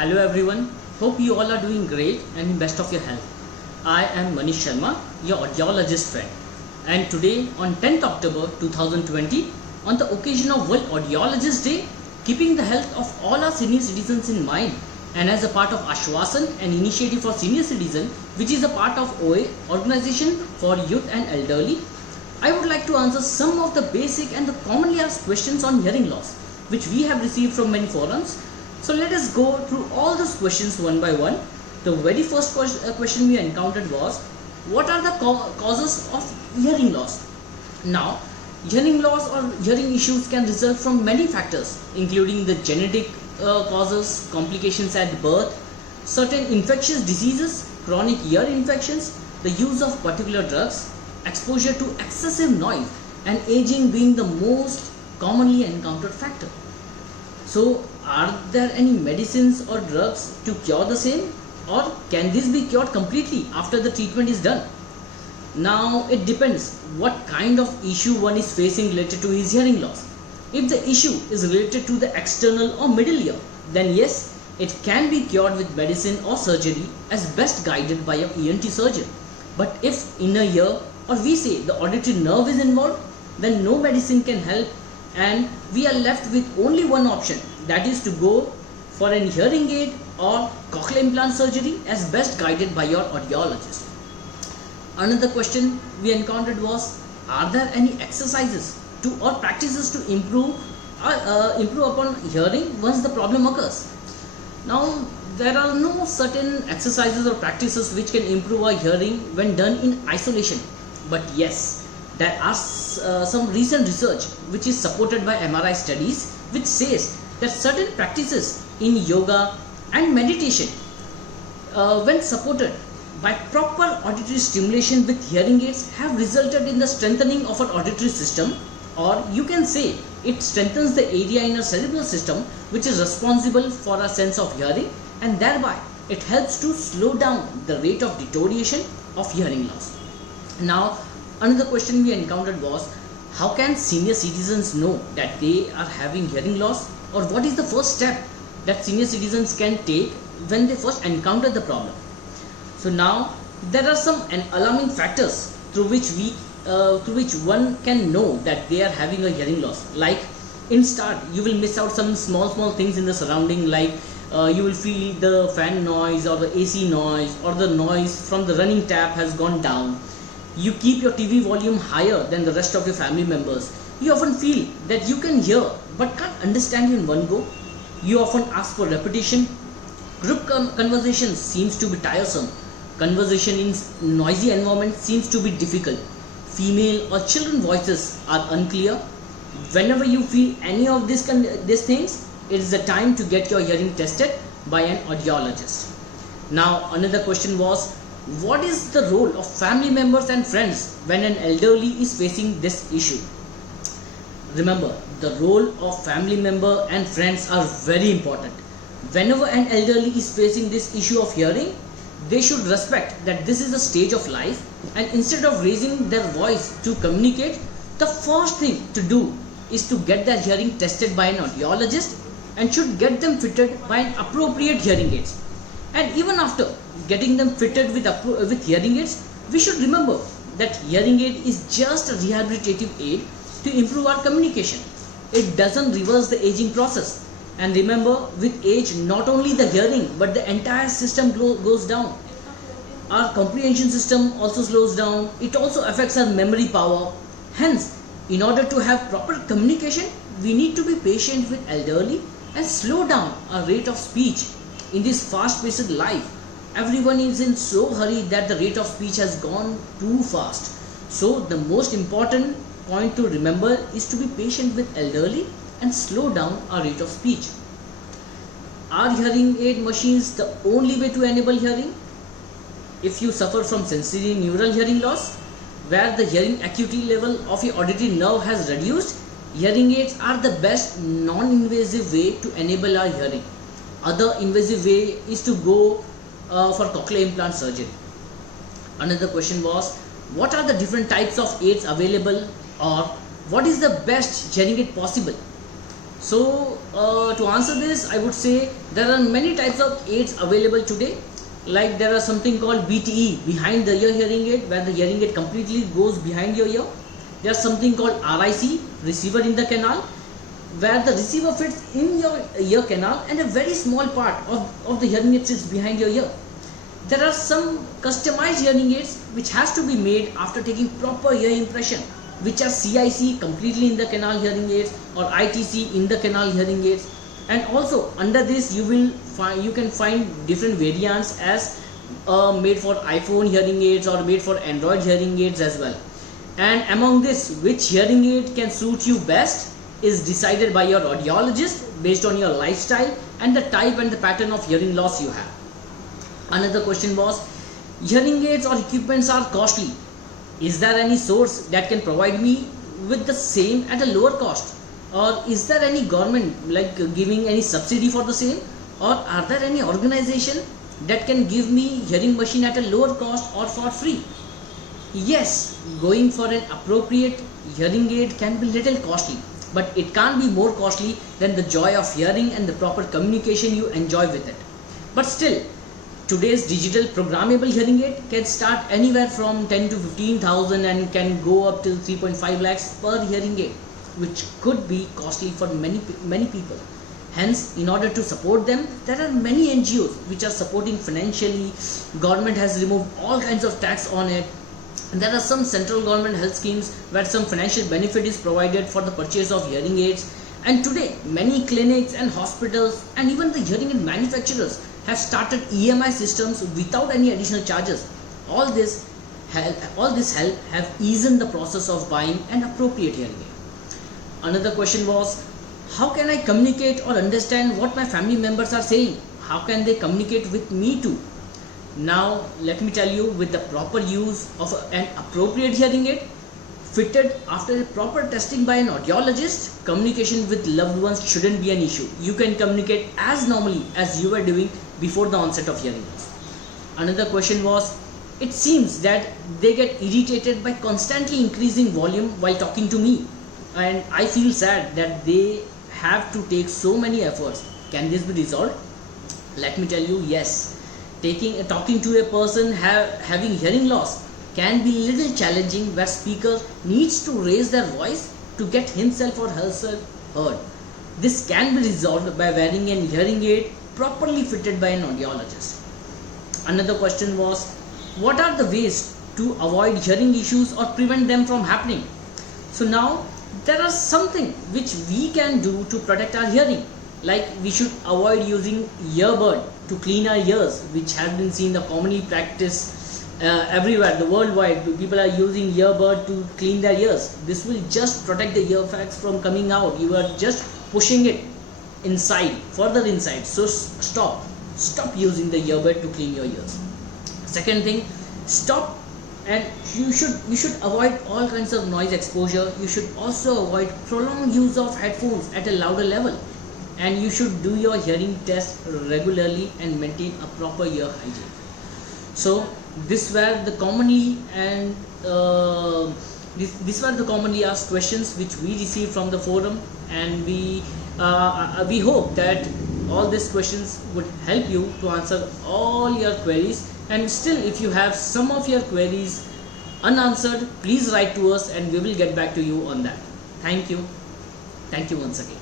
Hello everyone, hope you all are doing great and in best of your health. I am Manish Sharma, your audiologist friend, and today on 10th October 2020, on the occasion of World Audiologist Day, keeping the health of all our senior citizens in mind and as a part of Aashwasan, an initiative for senior citizens which is a part of OA, Organization for Youth and Elderly, I would like to answer some of the basic and the commonly asked questions on hearing loss which we have received from many forums. So let us go through all those questions one by one. The very first question we encountered was, what are the causes of hearing loss? Now, hearing loss or hearing issues can result from many factors, including the genetic causes, complications at birth, certain infectious diseases, chronic ear infections, the use of particular drugs, exposure to excessive noise, and aging being the most commonly encountered factor. So, are there any medicines or drugs to cure the same, or can this be cured completely after the treatment is done? Now, it depends what kind of issue one is facing related to his hearing loss. If the issue is related to the external or middle ear, then yes, it can be cured with medicine or surgery as best guided by an ENT surgeon. But if inner ear, or we say the auditory nerve, is involved, then no medicine can help and we are left with only one option, that is to go for an hearing aid or cochlear implant surgery as best guided by your audiologist. Another question we encountered was, are there any exercises or practices to improve upon hearing once the problem occurs? Now, there are no certain exercises or practices which can improve our hearing when done in isolation, but yes, there are some recent research which is supported by MRI studies which says that certain practices in yoga and meditation, when supported by proper auditory stimulation with hearing aids, have resulted in the strengthening of our auditory system, or you can say it strengthens the area in our cerebral system which is responsible for our sense of hearing, and thereby it helps to slow down the rate of deterioration of hearing loss. Now, another question we encountered was, how can senior citizens know that they are having hearing loss, or what is the first step that senior citizens can take when they first encounter the problem? So now there are some alarming factors through which one can know that they are having a hearing loss. Like, in start you will miss out some small things in the surrounding, like you will feel the fan noise or the AC noise, or the noise from the running tap has gone down. You keep your TV volume higher than the rest of your family members. You often feel that you can hear but can't understand in one go. You often ask for repetition. Group conversation seems to be tiresome. Conversation in noisy environment seems to be difficult. Female or children voices are unclear. Whenever you feel any of these things, it is the time to get your hearing tested by an audiologist. Now, another question was, what is the role of family members and friends when an elderly is facing this issue? Remember, the role of family member and friends are very important. Whenever an elderly is facing this issue of hearing, they should respect that this is a stage of life, and instead of raising their voice to communicate, the first thing to do is to get their hearing tested by an audiologist and should get them fitted by an appropriate hearing aids. And even after getting them fitted with hearing aids, we should remember that hearing aid is just a rehabilitative aid to improve our communication. It doesn't reverse the aging process. And remember, with age, not only the hearing but the entire system goes down. Our comprehension system also slows down. It also affects our memory power. Hence, in order to have proper communication, we need to be patient with elderly and slow down our rate of speech. In this fast-paced life, everyone is in so hurry that the rate of speech has gone too fast. So the most important point to remember is to be patient with elderly and slow down our rate of speech. Are hearing aid machines the only way to enable hearing? If you suffer from sensory neural hearing loss, where the hearing acuity level of your auditory nerve has reduced, hearing aids are the best non-invasive way to enable our hearing. Other invasive way is to go for cochlear implant surgery. Another question was, what are the different types of aids available, or what is the best hearing aid possible? So to answer this, I would say there are many types of aids available today. Like there are something called BTE, behind the ear hearing aid, where the hearing aid completely goes behind your ear. There's something called RIC, receiver in the canal, where the receiver fits in your ear canal and a very small part of the hearing aid sits behind your ear. There are some customized hearing aids which has to be made after taking proper ear impression, which are CIC, completely in the canal hearing aids, or ITC, in the canal hearing aids. And also under this you can find different variants as made for iPhone hearing aids or made for Android hearing aids as well. And among this, which hearing aid can suit you best is decided by your audiologist based on your lifestyle and the type and the pattern of hearing loss you have. Another question was, hearing aids or equipments are costly. Is there any source that can provide me with the same at a lower cost? Or is there any government like giving any subsidy for the same? Or are there any organization that can give me hearing machine at a lower cost or for free? Yes, going for an appropriate hearing aid can be little costly, but it can't be more costly than the joy of hearing and the proper communication you enjoy with it. But still, today's digital programmable hearing aid can start anywhere from 10 to 15,000 and can go up to 3.5 lakhs per hearing aid, which could be costly for many people. Hence, in order to support them, there are many NGOs which are supporting financially. Government has removed all kinds of tax on it. And there are some central government health schemes where some financial benefit is provided for the purchase of hearing aids. And today, many clinics and hospitals and even the hearing aid manufacturers have started EMI systems without any additional charges. All this help have eased the process of buying an appropriate hearing aid. Another question was, how can I communicate or understand what my family members are saying? How can they communicate with me too? Now let me tell you, with the proper use of an appropriate hearing aid fitted after a proper testing by an audiologist, communication with loved ones shouldn't be an issue. You can communicate as normally as you were doing before the onset of hearing loss. Another question was, it seems that they get irritated by constantly increasing volume while talking to me, and I feel sad that they have to take so many efforts. Can this be resolved? Let me tell you, yes. Talking to a person having hearing loss can be little challenging, where speaker needs to raise their voice to get himself or herself heard. This can be resolved by wearing an hearing aid properly fitted by an audiologist. Another question was, what are the ways to avoid hearing issues or prevent them from happening? So now there are something which we can do to protect our hearing. Like we should avoid using earbud to clean our ears, which has been seen the commonly practice everywhere, the worldwide. People are using earbud to clean their ears. This will just protect the ear sacs from coming out. You are just pushing it inside, further inside. So stop using the earbud to clean your ears. Second thing, stop, and you should avoid all kinds of noise exposure. You should also avoid prolonged use of headphones at a louder level. And you should do your hearing test regularly and maintain a proper ear hygiene. So these were the commonly asked questions which we received from the forum, and we hope that all these questions would help you to answer all your queries. And still, if you have some of your queries unanswered, please write to us and we will get back to you on that. Thank you once again.